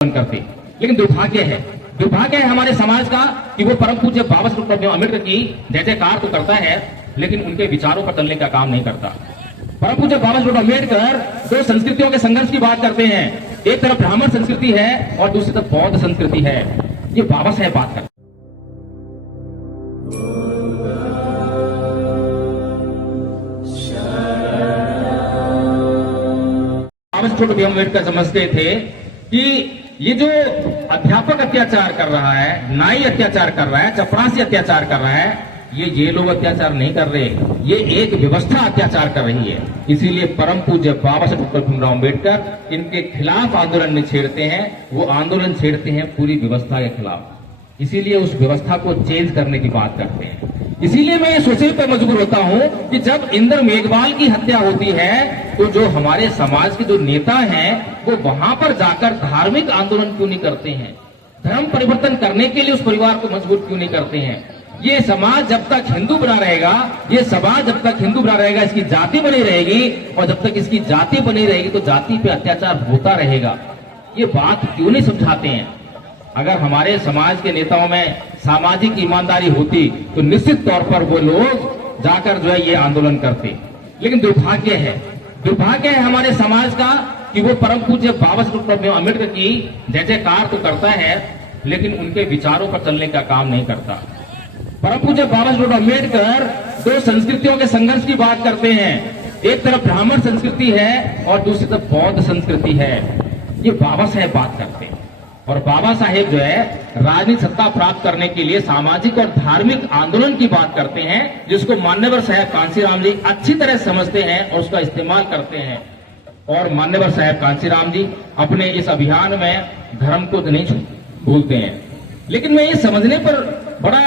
करते। लेकिन दुर्भाग्य है हमारे समाज का कि वो परम पूज्य बाबा साहब डॉक्टर अम्बेडकर की जय जयकार तो करता है, लेकिन उनके विचारों पर चलने का काम नहीं करता। परम पूज्य बाबा साहब डॉक्टर अम्बेडकर दो संस्कृतियों के संघर्ष की बात करते हैं। एक तरफ ब्राह्मण संस्कृति है और दूसरी तरफ बौद्ध संस्कृति है। ये बाबा साहेब बात करते। बाबा साहब डॉक्टर अम्बेडकर समझते थे कि ये जो अध्यापक अत्याचार कर रहा है, नाई अत्याचार कर रहा है, चपरासी अत्याचार कर रहा है, ये लोग अत्याचार नहीं कर रहे, ये एक व्यवस्था अत्याचार कर रही है। इसीलिए परम पूज्य बाबा साहब डॉक्टर भीमराव अम्बेडकर इनके खिलाफ आंदोलन में छेड़ते हैं। वो आंदोलन छेड़ते हैं पूरी व्यवस्था के खिलाफ, इसीलिए उस व्यवस्था को चेंज करने की बात करते हैं। इसीलिए मैं ये सोचने पर मजबूर होता हूं कि जब इंद्र मेघवाल की हत्या होती है तो जो हमारे समाज के जो नेता हैं वो वहां पर जाकर धार्मिक आंदोलन क्यों नहीं करते हैं, धर्म परिवर्तन करने के लिए उस परिवार को मजबूर क्यों नहीं करते हैं। ये समाज जब तक हिंदू बना रहेगा, ये समाज जब तक हिंदू बना रहेगा, इसकी जाति बनी रहेगी, और जब तक इसकी जाति बनी रहेगी तो जाति पे अत्याचार होता रहेगा। ये बात क्यों नहीं समझाते हैं। अगर हमारे समाज के नेताओं में सामाजिक ईमानदारी होती तो निश्चित तौर पर वो लोग जाकर जो है ये आंदोलन करते। लेकिन दुर्भाग्य है हमारे समाज का कि वो परम पूज्य बाबा साहब डॉक्टर अम्बेडकर की जय जयकार तो करता है, लेकिन उनके विचारों पर चलने का काम नहीं करता। परम पूज्य बाबा साहब डॉक्टर अम्बेडकर दो संस्कृतियों के संघर्ष की बात करते हैं। एक तरफ ब्राह्मण संस्कृति है और दूसरी तरफ बौद्ध संस्कृति है। ये बाबा साहेब बात करते हैं। और बाबा साहेब जो है राजनीतिक सत्ता प्राप्त करने के लिए सामाजिक और धार्मिक आंदोलन की बात करते हैं, जिसको मान्यवर साहेब कांशीराम जी अच्छी तरह समझते हैं और उसका इस्तेमाल करते हैं। और मान्यवर साहेब कांशीराम जी अपने इस अभियान में धर्म को नहीं भूलते हैं। लेकिन मैं ये समझने पर बड़ा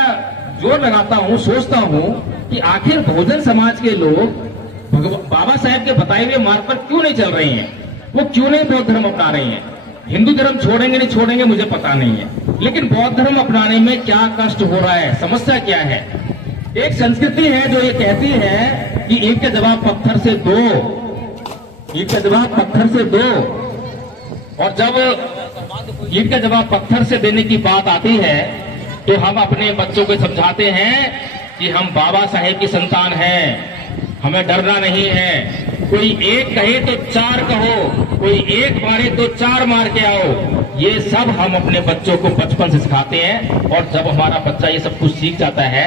जोर लगाता हूं, सोचता हूं कि आखिर बहुजन समाज के लोग बाबा साहेब के बताए हुए मार्ग पर क्यों नहीं चल रहे हैं, वो क्यों नहीं बौद्ध धर्म अपना रहे हैं। हिंदू धर्म छोड़ेंगे नहीं छोड़ेंगे मुझे पता नहीं है, लेकिन बौद्ध धर्म अपनाने में क्या कष्ट हो रहा है, समस्या क्या है। एक संस्कृति है जो ये कहती है कि ईंट का जवाब पत्थर से दो, ईंट का जवाब पत्थर से दो। और जब ईंट का जवाब पत्थर से देने की बात आती है तो हम अपने बच्चों को समझाते हैं कि हम बाबा साहेब की संतान हैं, हमें डरना नहीं है। कोई एक कहे तो चार कहो, कोई एक मारे तो चार मार के आओ। ये सब हम अपने बच्चों को बचपन से सिखाते हैं। और जब हमारा बच्चा ये सब कुछ सीख जाता है,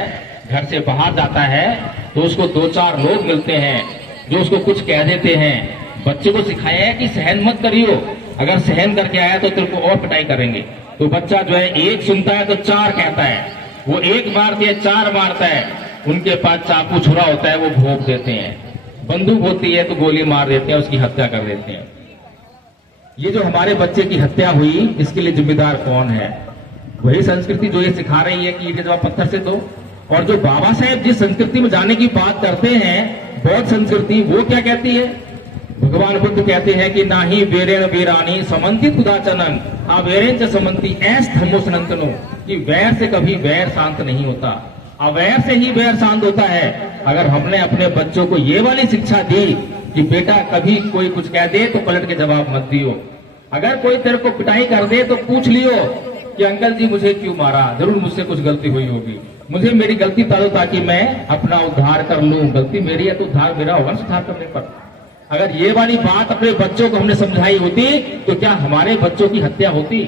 घर से बाहर जाता है, तो उसको दो चार लोग मिलते हैं जो उसको कुछ कह देते हैं। बच्चे को सिखाया है कि सहन मत करियो, अगर सहन करके आया तो तेरे को और पिटाई करेंगे। तो बच्चा जो है एक सुनता है तो चार कहता है, वो एक मारते है चार मारता है। उनके पास चाकू छुरा होता है, वो भोंक देते हैं। बंदूक होती है तो गोली मार देते हैं, उसकी हत्या कर देते हैं। ये जो हमारे बच्चे की हत्या हुई, इसके लिए जिम्मेदार कौन है? वही संस्कृति जो ये सिखा रही है कि ईंट जवाब पत्थर से दो। और जो बाबा साहेब जिस संस्कृति में जाने की बात करते हैं, बौद्ध संस्कृति, वो क्या कहती है? भगवान बुद्ध कहते हैं कि ना ही वेरेण वीरानी समन्तित कुदाचनन अवैरेण च समन्ति ऐस धर्मो सनातनो, कि वैर से कभी वैर शांत नहीं होता, अवैर से ही वैर शांत होता है। अगर हमने अपने बच्चों को ये वाली शिक्षा दी कि बेटा कभी कोई कुछ कह दे तो पलट के जवाब मत दियो, अगर कोई तेरे को पिटाई कर दे तो पूछ लियो कि अंकल जी मुझे क्यों मारा, जरूर मुझसे कुछ गलती हुई होगी, मुझे मेरी गलती तालो ताकि मैं अपना उद्धार कर लूं। गलती मेरी है तो उद्धार मेरा होगा सुधार करने पर। अगर ये वाली बात अपने बच्चों को हमने समझाई होती तो क्या हमारे बच्चों की हत्या होती?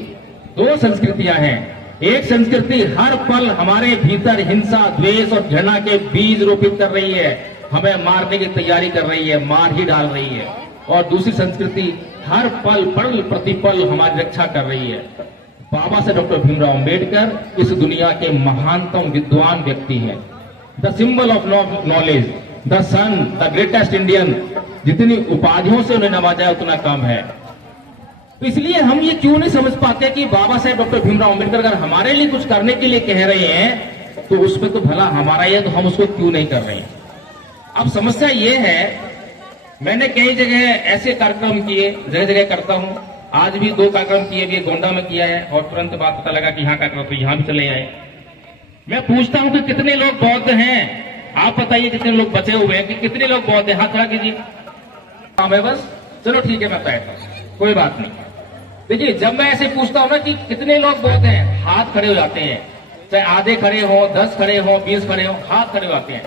दो संस्कृतियां हैं। एक संस्कृति हर पल हमारे भीतर हिंसा, द्वेष और घृणा के बीज रोपित कर रही है, हमें मारने की तैयारी कर रही है, मार ही डाल रही है। और दूसरी संस्कृति हर पल प्रतिपल हमारी रक्षा कर रही है। बाबा साहेब डॉक्टर भीमराव अम्बेडकर इस दुनिया के महानतम विद्वान व्यक्ति हैं। The symbol of knowledge, the son, the greatest Indian. जितनी उपाधियों से उन्हें नवाजा है उतना कम है। तो इसलिए हम ये क्यों नहीं समझ पाते कि बाबा साहेब डॉक्टर भीमराव अम्बेडकर अगर हमारे लिए कुछ करने के लिए कह रहे हैं तो उसमें तो भला हमारा ही है, तो हम उसको क्यों नहीं कर रहे हैं। अब समस्या ये है, मैंने कई जगह ऐसे कार्यक्रम किए, जगह जगह करता हूं, आज भी 2 कार्यक्रम किए, भी गोंडा में किया है और तुरंत बात पता लगा कि यहाँ कार्यक्रम तो यहाँ भी चले आए। मैं पूछता हूं कि कितने लोग बौद्ध हैं, आप बताइए कितने लोग बचे हुए हैं, कि कितने लोग बौद्ध हैं, हाथ खड़ा कीजिए। हाँ बस, चलो ठीक है, मैं कहता हूं, कोई बात नहीं। देखिए, जब मैं ऐसे पूछता हूं ना कि कितने लोग बौद्ध हैं, हाथ खड़े हो जाते हैं। चाहे आधे खड़े हो, 10 खड़े हो, 20 खड़े हो, हाथ खड़े हो जाते हैं।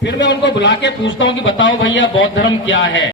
फिर मैं उनको बुला के पूछता हूं कि बताओ भैया बौद्ध धर्म क्या है।